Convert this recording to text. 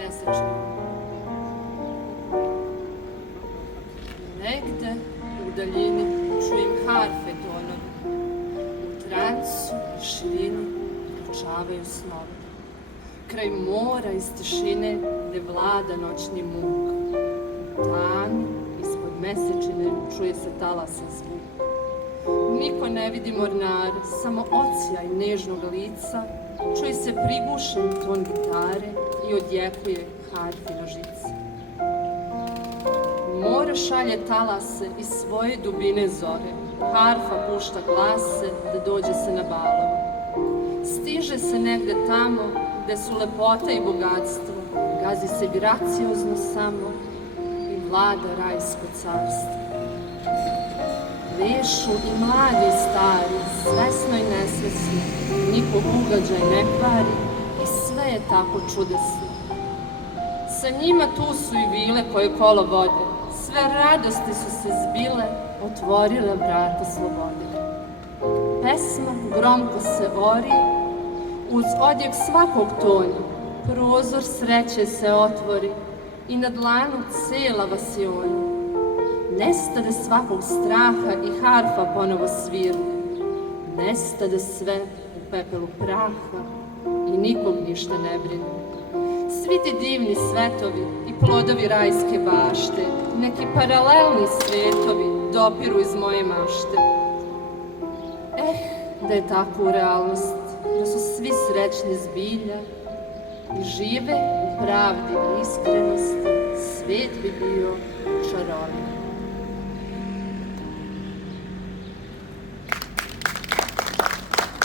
mesečnim. Negde u daljini čujem harfe tonovi. U transu i širini proučavaju snovi. Kraj mora iz tišine gde vlada noćni muk. U tami ispod mesečine čuje se talasan zvuk. Niko ne vidi mornare, samo odsjaj nežnog lica, čuje se prigušen ton gitare i odjekuje harfina žica. More šalje talase iz svoje dubine zore, harfa pušta glase da dođe se na balove. Stiže se negde tamo gde su lepota i bogatstvo, gazi se graciozno samo i vlada rajsko carstvo. Vešu i mladi i stari, svesno i nesvesno, nikog ugađaj ne kvari i sve je tako čudesno. Sa njima tu su i vile koje kolo vode, sve radosti su se zbile, otvorile vrata slobode. Pesma gromko se ori, uz odjek svakog tona, prozor sreće se otvori i na dlanu cela vasiona. Nestade svakog straha i harfa ponovo svirne. Nestade sve u pepelu praha i nikog ništa ne brine. Svi ti divni svetovi i plodovi rajske bašte, neki paralelni svetovi dopiru iz moje mašte. Da je tako u realnosti, da su svi srećni zbilja i žive u pravdi i iskrenosti, svet bi bio čarovit.